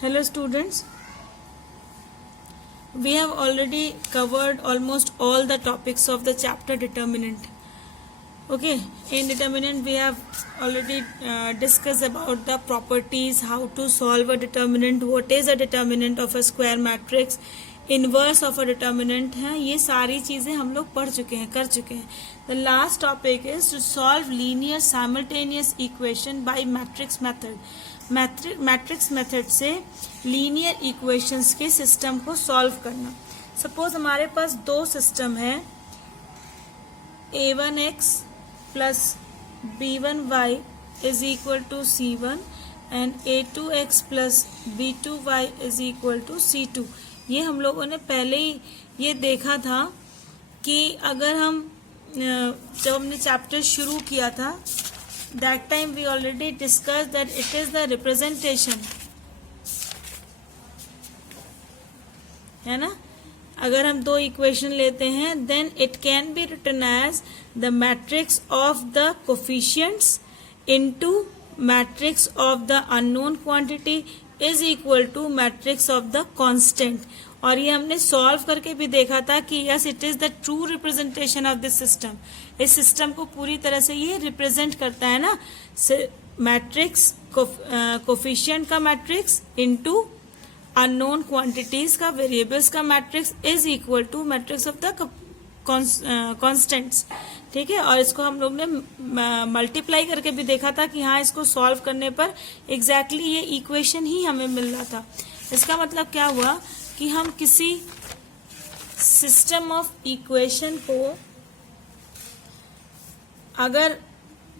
Hello students, we have already covered almost all the topics of the chapter determinant. Okay, in determinant we have already discussed about the properties, how to solve a determinant, what is a determinant of a square matrix, inverse of a determinant है, ये सारी चीजें हम लोग पढ़ चुके हैं, कर चुके हैं. The last topic is to solve linear simultaneous equation by matrix method. Matrix method से लीनियर इक्वेशंस के सिस्टम को सॉल्व करना. सपोज हमारे पास दो सिस्टम है, a1x plus b1y is equal to c1 and a2x plus b2y is equal to c2. ये हम लोगों ने पहले ही ये देखा था कि अगर हम जब हमने चैप्टर शुरू किया था, that time we already discuss that it is the representation, है ना. अगर हम दो इक्वेशन लेते हैं then it can be written as the matrix of the coefficients into matrix of the unknown quantity is equal to matrix of the constant. और ये हमने सॉल्व करके भी देखा था कि yes it is the true representation of this system. इस system को पूरी तरह से ये रिप्रेजेंट करता है ना. मैट्रिक्स कोफिशिएंट का मैट्रिक्स इनटू अननोन क्वांटिटीज का, वेरिएबल्स का matrix is equal to matrix of the constants. ठीक है, और इसको हम लोग ने मल्टीप्लाई करके भी देखा था कि हाँ इसको सॉल्व करने पर एग्जैक्टली ये इक्वेशन ही हमें मिल रहा था. इसका मतलब क्या हुआ कि हम किसी सिस्टम ऑफ इक्वेशन को अगर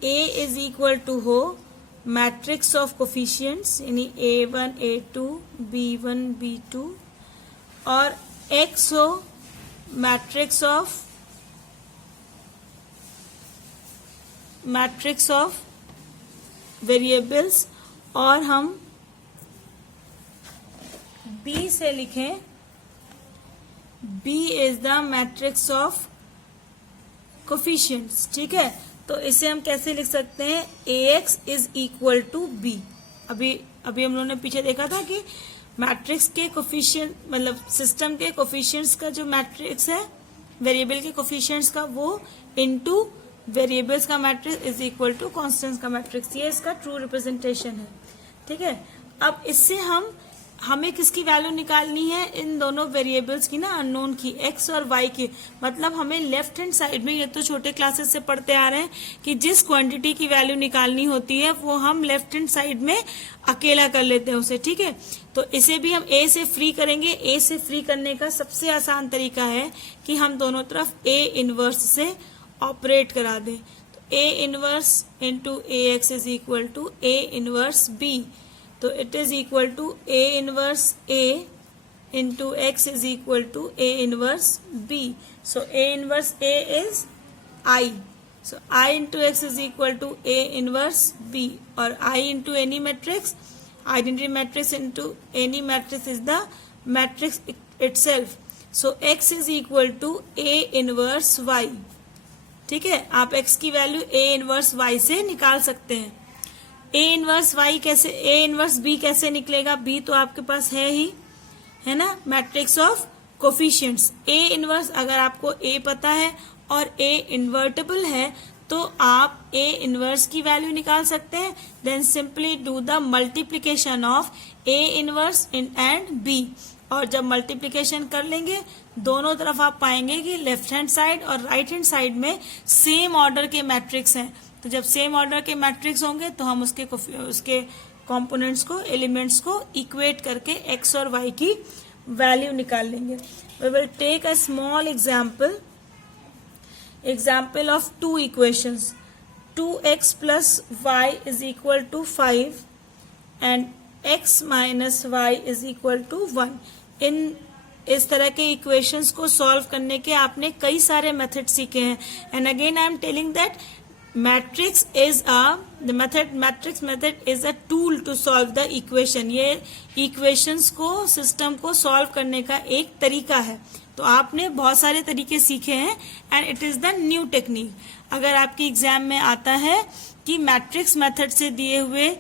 A इज इक्वल टू हो मैट्रिक्स ऑफ कोफिशिएंट्स यानी A1 A2 B1 B2 और X हो मैट्रिक्स ऑफ वेरिएबल्स और हम B से लिखें B is the matrix of coefficients. ठीक है, तो इसे हम कैसे लिख सकते हैं, AX is equal to B. अभी हम लोगों ने पीछे देखा था कि मैट्रिक्स के कोफिशिएंट मतलब सिस्टम के कोफिशिएंट्स का जो मैट्रिक्स है वेरिएबल के कोफिशिएंट्स का वो इनटू वेरिएबल्स का matrix is equal to constants का मैट्रिक्स. ये इसका ट्रू रिप्रेजेंटेशन है. ठीक है, अब इससे हमें किसकी वैल्यू निकालनी है, इन दोनों वेरिएबल्स की ना, अननोन की, x और y की. मतलब हमें लेफ्ट हैंड साइड में, ये तो छोटे क्लासेस से पढ़ते आ रहे हैं कि जिस क्वांटिटी की वैल्यू निकालनी होती है वो हम लेफ्ट हैंड साइड में अकेला कर लेते हैं उसे. ठीक है, तो इसे भी हम a से फ्री करेंगे. a से फ्री करने का सबसे आसान तरीका है कि हम दोनों तरफ a इनवर्स से ऑपरेट करा दें. तो a inverse into ax is equal to a inverse b. तो it is equal to a inverse a into x is equal to a inverse b. So a inverse a is I. So I into x is equal to a inverse b. और I into any matrix, identity matrix into any matrix is the matrix itself. So x is equal to a inverse y. ठीक है, आप x की value a inverse y से निकाल सकते हैं. a inverse y कैसे, a इनवर्स b कैसे निकलेगा, b तो आपके पास है ही, है ना, matrix of coefficients. a inverse अगर आपको a पता है और a इन्वर्टेबल है तो आप a इनवर्स की वैल्यू निकाल सकते हैं. Then simply do the multiplication of a inverse and b. और जब मल्टीप्लीकेशन कर लेंगे दोनों तरफ आप पाएंगे कि लेफ्ट हैंड साइड और राइट हैंड साइड में सेम ऑर्डर के मैट्रिक्स हैं. तो जब सेम ऑर्डर के मैट्रिक्स होंगे तो हम उसके कंपोनेंट्स को, एलिमेंट्स को इक्वेट करके x और y की वैल्यू निकाल लेंगे. We will take a small example of two equations. 2x plus y is equal to 5 and x minus y is equal to 1. इस तरह के इक्वेशंस को सॉल्व करने के आपने कई सारे मेथड सीखे हैं. And again I am telling that matrix method is a tool to solve the equation. ये इक्वेशंस को, सिस्टम को सॉल्व करने का एक तरीका है. तो आपने बहुत सारे तरीके सीखे हैं and it is the new technique. अगर आपके एग्जाम में आता है कि मैट्रिक्स मेथड से दिए हुए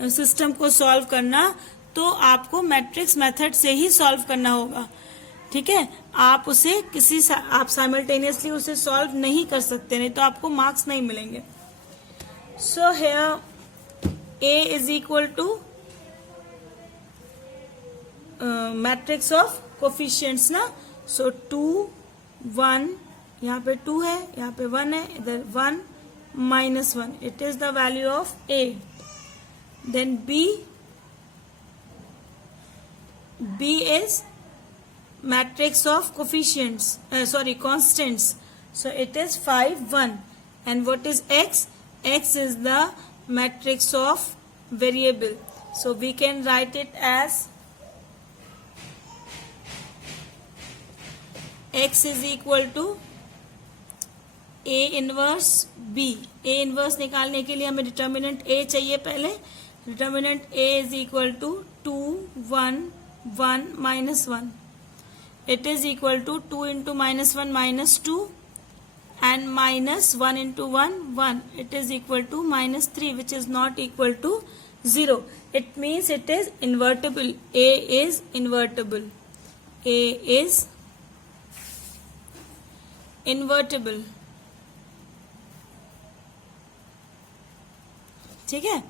सिस्टम को सॉल्व करना, तो आपको मैट्रिक्स मेथड से ही सॉल्व करना होगा, ठीक है। आप उसे आप साइमल्टेनियसली उसे सॉल्व नहीं कर सकते, नहीं तो आपको मार्क्स नहीं मिलेंगे। So here A is equal to matrix of coefficients ना। सो 2 1, यहाँ पे 2 है, यहाँ पे 1 है, इधर 1 -1, it is the value of A. Then B is matrix of coefficients, constants. So it is 5 1. And what is x? X is the matrix of variable. So we can write it as x is equal to a inverse b. a inverse निकालने के लिए हमें determinant a चाहिए पहले। Determinant a is equal to 2 1 1 -1. It is equal to 2 into -1 -2 and -1 into 1 1. It is equal to -3, which is not equal to 0. It means it is invertible. A is invertible. A is invertible. ठीक है,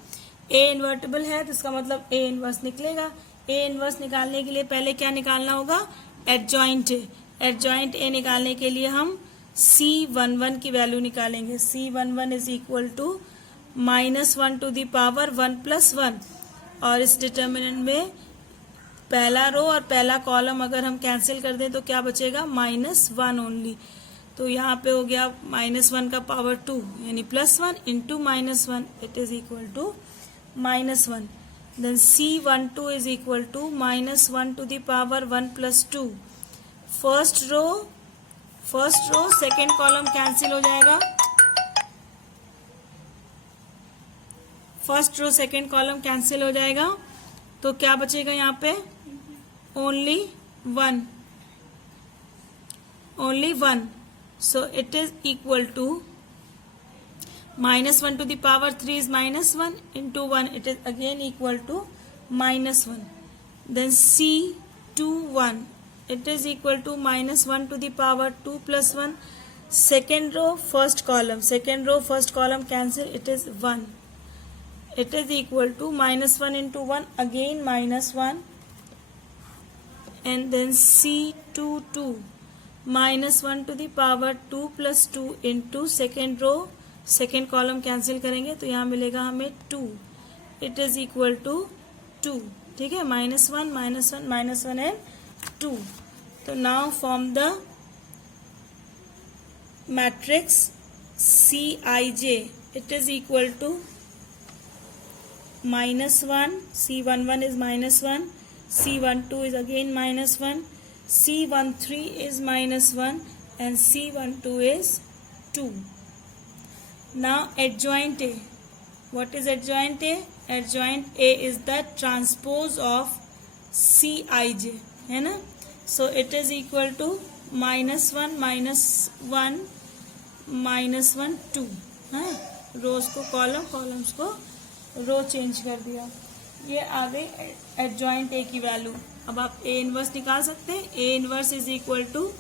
A invertible है तो इसका मतलब A inverse निकलेगा। A inverse निकालने के लिए पहले क्या निकालना होगा? Adjoint A। एडजॉइंट A निकालने के लिए हम C11 की वैल्यू निकालेंगे। C11 is equal to -1 to the power 1 + 1। और इस डिटर्मिनेंट में पहला रो और पहला कॉलम अगर हम कैंसिल कर दें तो क्या बचेगा? -1 ओनली। तो यहाँ पे हो गया -1 का पावर 2 यानी +1 into -1, it is equal to -1। Then C12 is equal to -1 to the power 1 + 2। First row second column cancel हो जाएगा। First row second column cancel हो जाएगा तो क्या बचेगा यहाँ पे? Only 1। So it is equal to -1 to the power 3 is -1 into 1. It is again equal to -1. Then C21, it is equal to -1 to the power 2 + 1. Second row first column cancel. It is 1. It is equal to -1 into 1 again -1. And then C22, -1 to the power 2 + 2 into second row second column cancel करेंगे तो यहाँ मिलेगा हमें 2। It is equal to 2। ठीक है, -1 -1 and 2। तो now form the matrix Cij. It is equal to -1, C11 is -1, C12 is again -1, C13 is -1 and C12 is 2. Now adjoint A. What is adjoint A? Adjoint A is the transpose of Cij, है ना? So it is equal to -1 -1 -1 2. हाँ, रोज को column, columns को रो change कर दिया। ये आ गई adjoint A की वैल्यू। अब आप ए इनवर्स निकाल सकते हैं। A inverse is equal to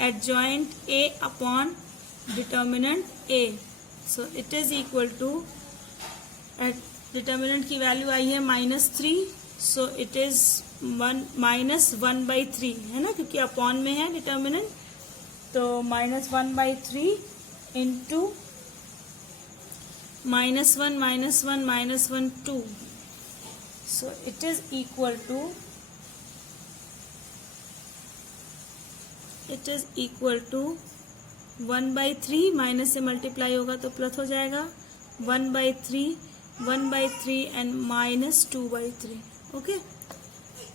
adjoint A upon determinant A. So it is equal to, determinant की वैल्यू आई है -3, सो इट इज -1/3 है ना, क्योंकि अपॉन में है डिटर्मिनेंट। तो -1/3 into -1 -1 -1 2, so it is equal to 1/3, minus से मल्टीप्लाई होगा तो प्लस हो जाएगा, 1/3 and -2/3. Okay,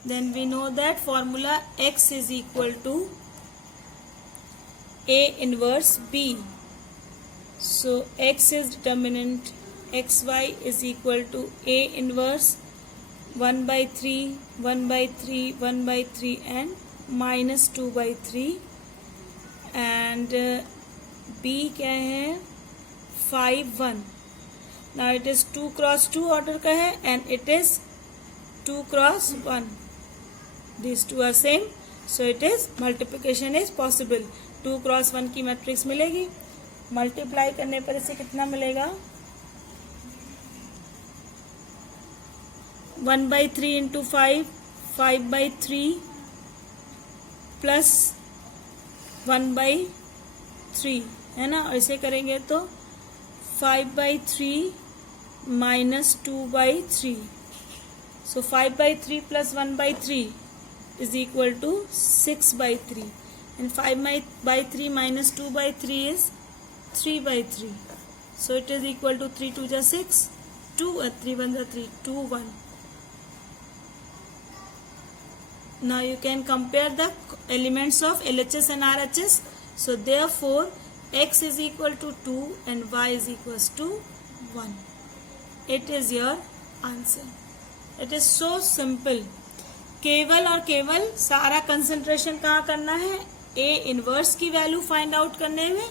then we know that formula x is equal to A inverse B. So x is determinant, xy is equal to A inverse 1/3 1/3 1/3 and -2/3 and B क्या है 5 1. Now it is 2 × 2 order का है and it is 2 cross 1. These two are same, so it is multiplication is possible. 2 cross 1 की matrix मिलेगी. Multiply करने पर इसे कितना मिलेगा? 1/3 इंटू 5, 5/3 प्लस 1/3 है ना. और इसे करेंगे तो 5/3 minus 2/3. So 5/3 plus 1/3 is equal to 6/3, and 5/3 minus 2/3 is 3/3. So it is equal to 3 2 is 6, 2 3 1 is 3, 2 1. Now you can compare the elements of LHS and RHS. So therefore x is equal to 2 and y is equals to 1. It is your answer. It is so simple. केवल और केवल सारा concentration कहाँ करना है? A inverse की value find out करने में,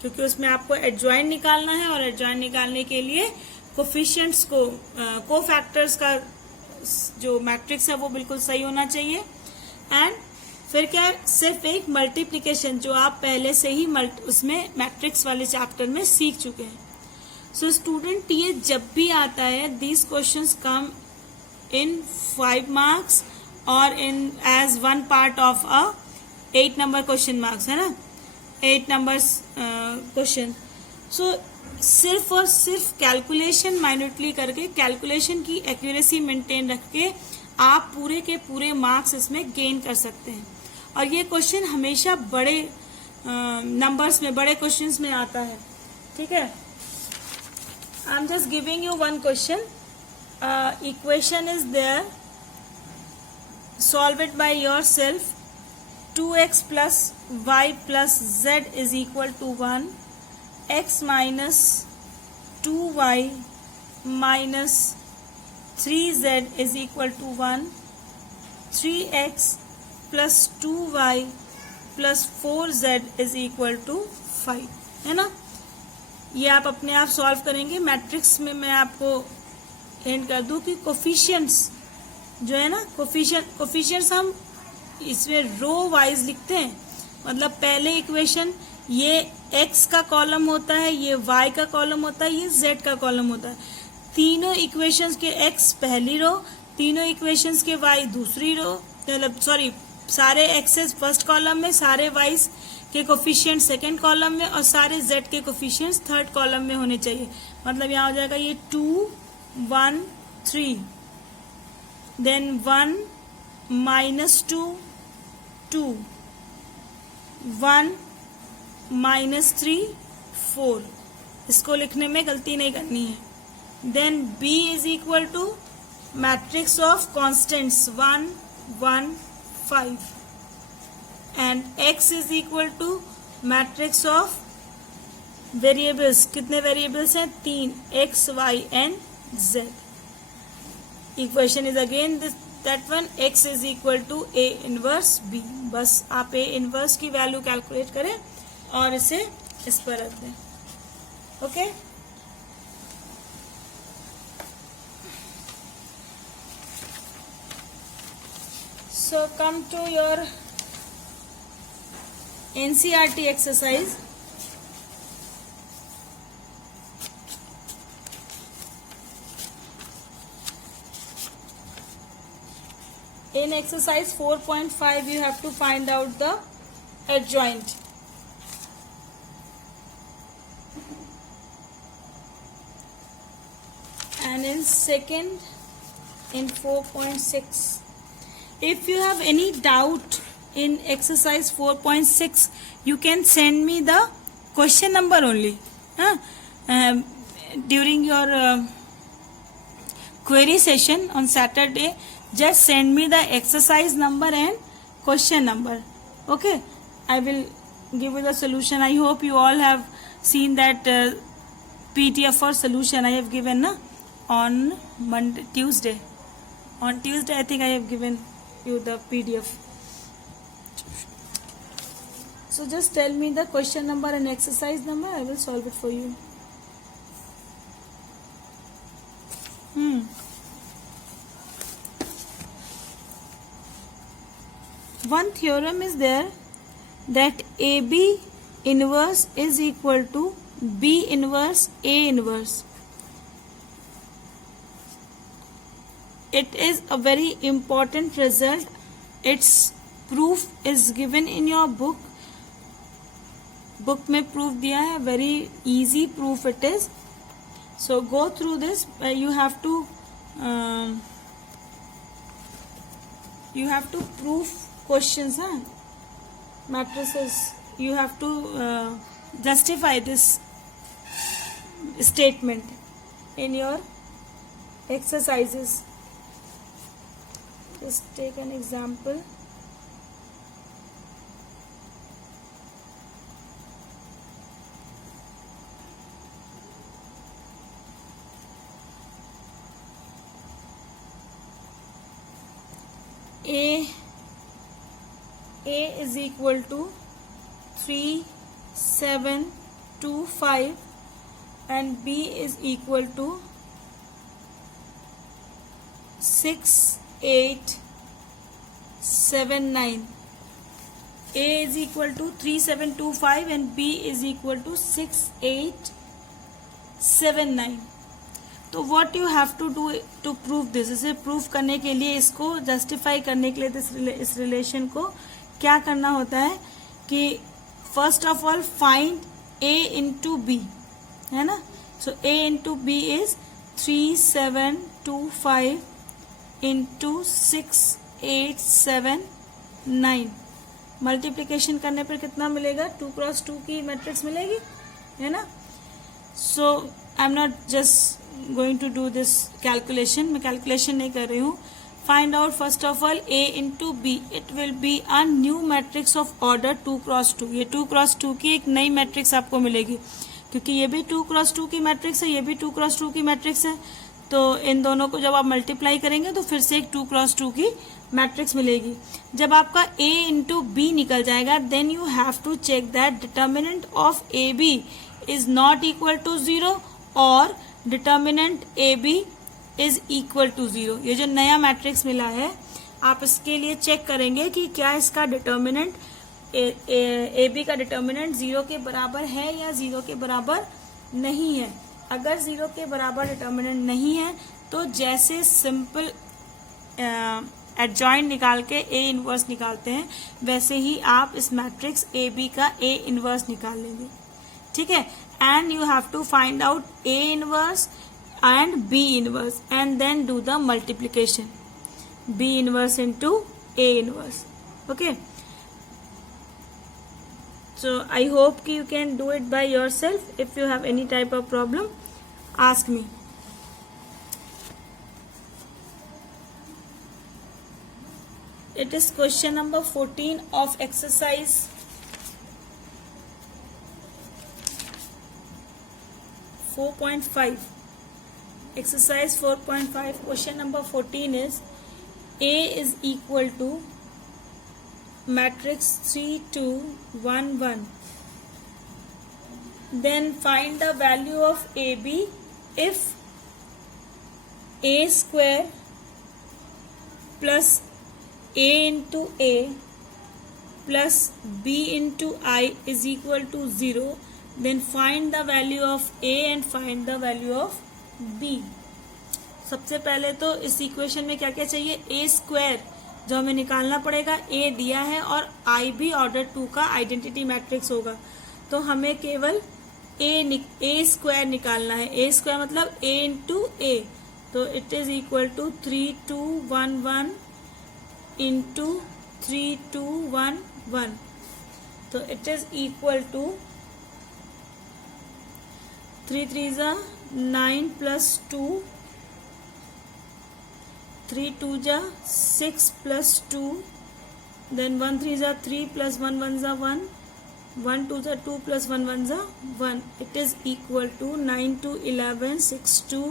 क्योंकि उसमें आपको एडजॉइंट निकालना है, और एडजॉइंट निकालने के लिए कोफिशिएंट्स को कोफैक्टर्स का जो मैट्रिक्स है वो बिल्कुल सही होना चाहिए. एंड फिर क्या है? सिर्फ एक मल्टीप्लिकेशन जो आप पहले से ही उसमें मैट्रिक्स वाले चैप्टर में सीख चुके हैं. सो स्टूडेंट, ये जब भी आता है these questions come in 5 marks or in as one part of a 8 number question marks, है ना, 8 numbers question. So सिर्फ और सिर्फ कैलकुलेशन माइन्यूटली करके, कैलकुलेशन की एक्यूरेसी मेंटेन रख के आप पूरे के पूरे मार्क्स इसमें गेन कर सकते हैं. और ये क्वेश्चन हमेशा बड़े नंबर्स में, बड़े क्वेश्चंस में आता है. ठीक है. I am just giving you one question. Equation is there, solve it by yourself. 2x plus y plus z is equal to 1. X minus 2y minus 3z is equal to 1. 3x plus 2y plus 4z is equal to 5. है ना. ये आप अपने आप solve करेंगे. Matrix में मैं आपको एंड कर दूं कि कोफिशिएंट्स जो है ना, कोफिशिएंट्स हम इसमें रो वाइज लिखते हैं. मतलब पहले इक्वेशन ये x का कॉलम होता है, ये y का कॉलम होता है, ये z का कॉलम होता है. तीनों इक्वेशंस के x पहली रो, तीनों इक्वेशंस के y दूसरी रो, मतलब सॉरी, सारे x's फर्स्ट कॉलम में, सारे y's के कोफिशिएंट सेकंड कॉलम में, और सारे z के कोफिशिएंट्स थर्ड कॉलम में होने चाहिए. मतलब यहाँ हो जाएगा ये 2 1 3, then 1 minus 2 2, 1 minus 3 4. इसको लिखने में गलती नहीं करनी है. then B is equal to matrix of constants 1 1 5, and X is equal to matrix of variables. कितने variables हैं? 3, X Y and Z. Equation is again that one. X is equal to A inverse B. बस आप A inverse की value calculate करें और इसे इस पर रख दें. Okay. So come to your NCERT exercise. In exercise 4.5 you have to find out the adjoint. And in second, in 4.6, if you have any doubt in exercise 4.6, you can send me the question number only. During your query session on Saturday, just send me the exercise number and question number. Okay, I will give you the solution. I hope you all have seen that PDF for solution I have given on Tuesday. On Tuesday I think I have given you the PDF. So just tell me the question number and exercise number. I will solve it for you. one theorem is there that AB inverse is equal to B inverse A inverse. It is a very important result. Its proof is given in your book. Book में proof दिया है. Very easy proof it is. So go through this. You have to prove questions, matrices. You have to justify this statement in your exercises. Just take an example. A is equal to 3, 7, 2, 5 and B is equal to 6, 8, 7, 9. A is equal to 3, 7, 2, 5 and B is equal to 6, 8, 7, 9. तो what you have to do to prove this. इसे prove करने के लिए, इसको justify करने के लिए इस रिलेशन को क्या करना होता है कि first of all find A into B, है ना. So A into B is 3, 7, 2, 5 into 6, 8, 7, 9. Multiplication करने पर कितना मिलेगा? 2 क्रॉस 2 की मैट्रिक्स मिलेगी, है ना. So I am not just going to do this calculation. मैं कैलकुलेशन नहीं कर रही हूँ. Find out first of all A into B. It will be a new matrix of order 2 cross 2. ये 2 क्रॉस 2 की एक नई मैट्रिक्स आपको मिलेगी, क्योंकि ये भी 2 क्रॉस 2 की मैट्रिक्स है, ये भी 2 क्रॉस 2 की मैट्रिक्स है. तो इन दोनों को जब आप मल्टीप्लाई करेंगे तो फिर से एक 2 क्रॉस 2 की मैट्रिक्स मिलेगी. जब आपका A इंटू बी निकल जाएगा, then you have to check that determinant of A B is not equal to 0 और determinant A B is equal to 0. ये जो नया मैट्रिक्स मिला है, आप इसके लिए चेक करेंगे कि क्या इसका डिटर्मिनेंट ए बी का डिटर्मिनेंट 0 के बराबर है या 0 के बराबर नहीं है. अगर 0 के बराबर डिटर्मिनेंट नहीं है तो जैसे सिंपल एडजॉइंट निकाल के A इनवर्स निकालते हैं, वैसे ही आप इस मैट्रिक्स ए बी का A इनवर्स निकाल लेंगे. ठीक है. And you have to find out A inverse and B inverse and then do the multiplication. B inverse into A inverse. Okay. So I hope you can do it by yourself. If you have any type of problem, ask me. It is question number 14 of exercise 4.5. Exercise 4.5. Question number 14 is A is equal to matrix 3, 2, 1, 1. Then find the value of AB if A square plus A into A plus B into I is equal to 0. Then find the value of A and find the value of B. सबसे पहले तो इस equation में क्या क्या चाहिए? A square जो हमें निकालना पड़ेगा. A दिया है और I भी ऑर्डर 2 का आइडेंटिटी मैट्रिक्स होगा, तो हमें केवल A स्क्वायर निकालना है. A स्क्वायर मतलब A इंटू A. तो it is equal to 3, 2, 1, 1 into 3, 2, 1, 1. तो it is equal to 3 3s are 9 plus 2, 3 2s are 6 plus 2, then 1 3s are 3 plus 1 1s are 1, 1 2s are 2 plus 1 1s are 1. It is equal to 9 2 11 6 2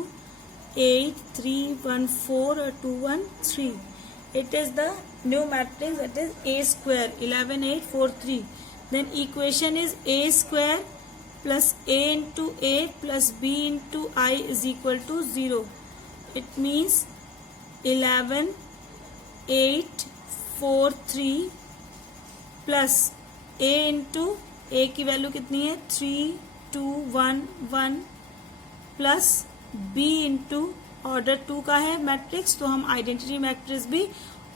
8 3 1 4 2 1 3. It is the new matrix, that is A square 11 8 4 3. Then equation is A square plus A into A plus B into I is equal to 0. It means 11 8 4 3 plus A into ए की value कितनी है 3 2 1 1 plus B into order 2 का है matrix, तो हम identity matrix भी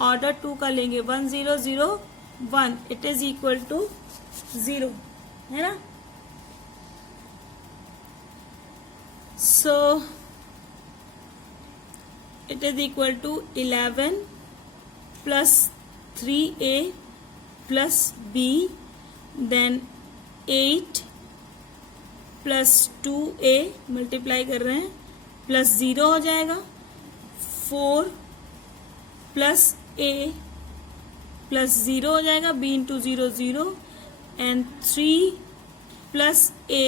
order 2 का लेंगे 1 0 0 1, इट इज इक्वल टू 0, है ना। So it is equal to 11 plus 3a plus b, देन 8 प्लस 2a मल्टीप्लाई कर रहे हैं प्लस 0 हो जाएगा, 4 प्लस a प्लस 0 हो जाएगा, b into 0 0, and 3 plus a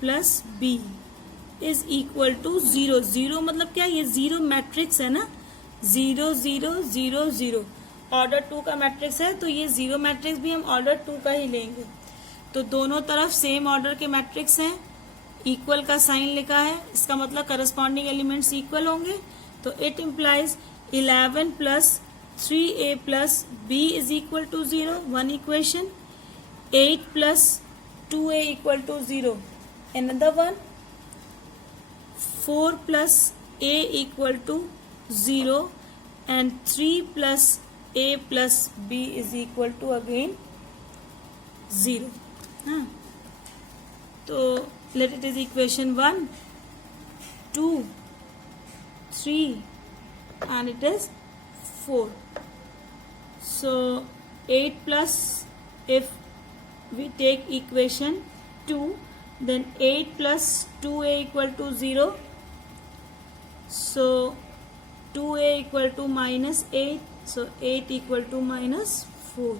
plus b is equal to 0। 0 मतलब क्या, ये 0 मैट्रिक्स है ना, 0 0 0 0 ऑर्डर 2 का मैट्रिक्स है, तो ये 0 मैट्रिक्स भी हम ऑर्डर 2 का ही लेंगे। तो दोनों तरफ सेम ऑर्डर के मैट्रिक्स हैं, इक्वल का साइन लिखा है, इसका मतलब करस्पॉन्डिंग एलिमेंट्स इक्वल होंगे। तो it implies 11 plus 3a plus b is equal to 0, one equation. 8 plus 2a equal to 0, another one। 4 plus a equal to 0 and 3 plus a plus b is equal to again 0. हाँ, तो let it is equation 1, 2, 3 and it is 4. So 8 plus, if we take equation 2, then 8 plus 2a equal to 0. So 2a equal to minus 8, so 8 equal to minus 4.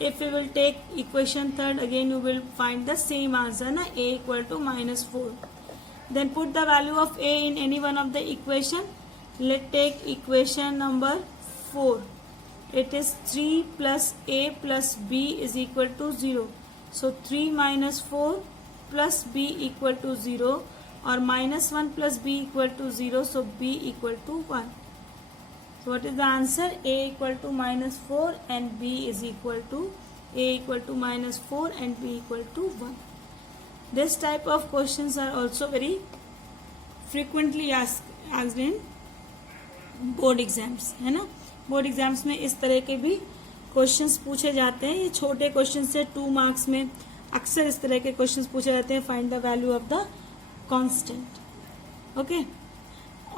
If we will take equation third, again you will find the same answer na, a equal to minus 4. Then put the value of a in any one of the equation. Let's take equation number 4. It is 3 plus a plus b is equal to 0. So 3 minus 4 plus b equal to 0, और minus 1 plus b equal to 0, so b equal to 1. So what is the answer? A equal to minus 4 and b is equal to, a equal to minus 4 and b equal to 1. This type of questions are also very frequently asked in board exams, है ना। Board exams में इस तरह के भी questions पूछे जाते हैं। ये छोटे क्वेश्चन से 2 मार्क्स में अक्सर इस तरह के क्वेश्चंस पूछे जाते हैं। Find the value of the constant, okay.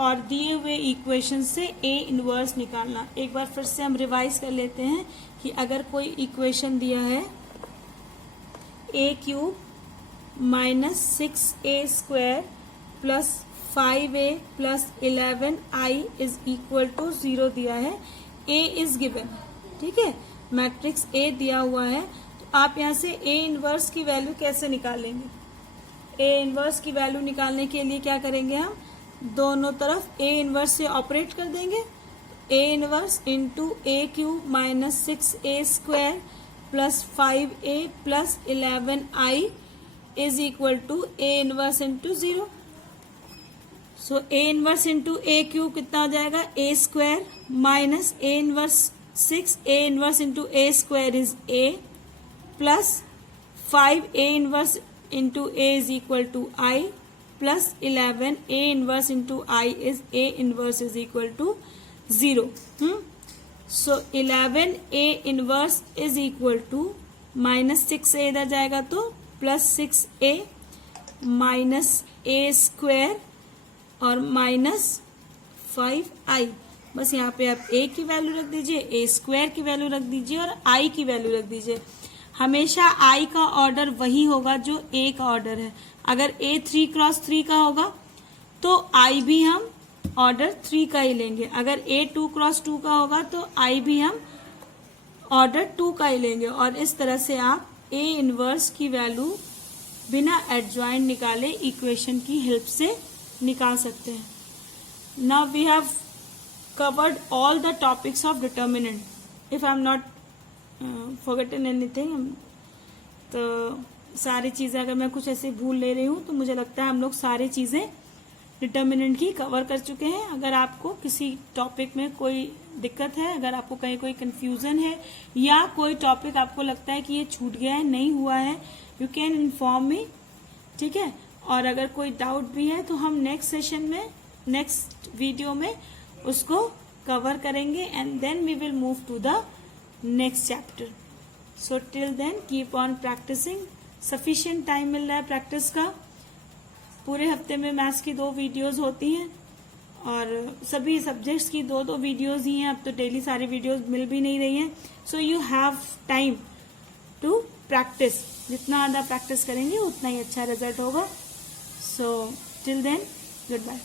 और दिए हुए इक्वेशन से ए इनवर्स निकालना। एक बार फिर से हम रिवाइज कर लेते हैं कि अगर कोई इक्वेशन दिया है a cube minus 6a square plus 5a plus 11i is equal to 0 दिया है, a इज गिवन, ठीक है, मैट्रिक्स a दिया हुआ है। तो आप यहाँ से a इनवर्स की वैल्यू कैसे निकालेंगे? a इनवर्स की वैल्यू निकालने के लिए क्या करेंगे, हम दोनों तरफ a इनवर्स से ऑपरेट कर देंगे। a inverse into a cube minus 6a square plus 5a plus 11i is equal to a inverse into 0। So a inverse into a cube कितना हो जाएगा, a square minus a inverse 6, a inverse into a square is a plus 5a inverse into a is equal to I plus 11 a inverse into I is a inverse is equal to 0. So 11 a inverse is equal to minus 6a इधर जाएगा तो plus 6a minus a square और minus 5i। बस यहाँ पे आप a की value रख दीजिए, a स्क्वायर की वैल्यू रख दीजिए और i की वैल्यू रख दीजिए। हमेशा i का ऑर्डर वही होगा जो a का ऑर्डर है। अगर a 3 क्रॉस 3 का होगा तो i भी हम ऑर्डर 3 का ही लेंगे। अगर a 2 क्रॉस 2 का होगा तो i भी हम ऑर्डर 2 का ही लेंगे। और इस तरह से आप a इनवर्स की वैल्यू बिना एडजॉइंट निकाले इक्वेशन की हेल्प से निकाल सकते हैं। Now we have covered all the topics of determinant. If I am not forgotten anything, तो सारी चीज़ें अगर मैं कुछ ऐसे भूल ले रही हूँ तो मुझे लगता है हम लोग सारी चीज़ें डिटर्मिनेंट की कवर कर चुके हैं। अगर आपको किसी टॉपिक में कोई दिक्कत है, अगर आपको कहीं कोई कंफ्यूजन है या कोई टॉपिक आपको लगता है कि ये छूट गया है, नहीं हुआ है, यू कैन इन्फॉर्म मी, ठीक है। और अगर कोई डाउट भी है तो हम नेक्स्ट सेशन में, नेक्स्ट वीडियो में उसको कवर करेंगे and then we will move to the next chapter. So till then keep on practising. Sufficient time मिल रहा है प्रैक्टिस का। पूरे हफ्ते में मैथ्स की 2 वीडियोस होती हैं और सभी सब्जेक्ट्स की 2-2 वीडियोस ही हैं। अब तो डेली सारी वीडियोस मिल भी नहीं रही हैं। So you have time to practice. जितना ज़्यादा प्रैक्टिस करेंगे उतना ही अच्छा रिजल्ट होगा। So till then good bye.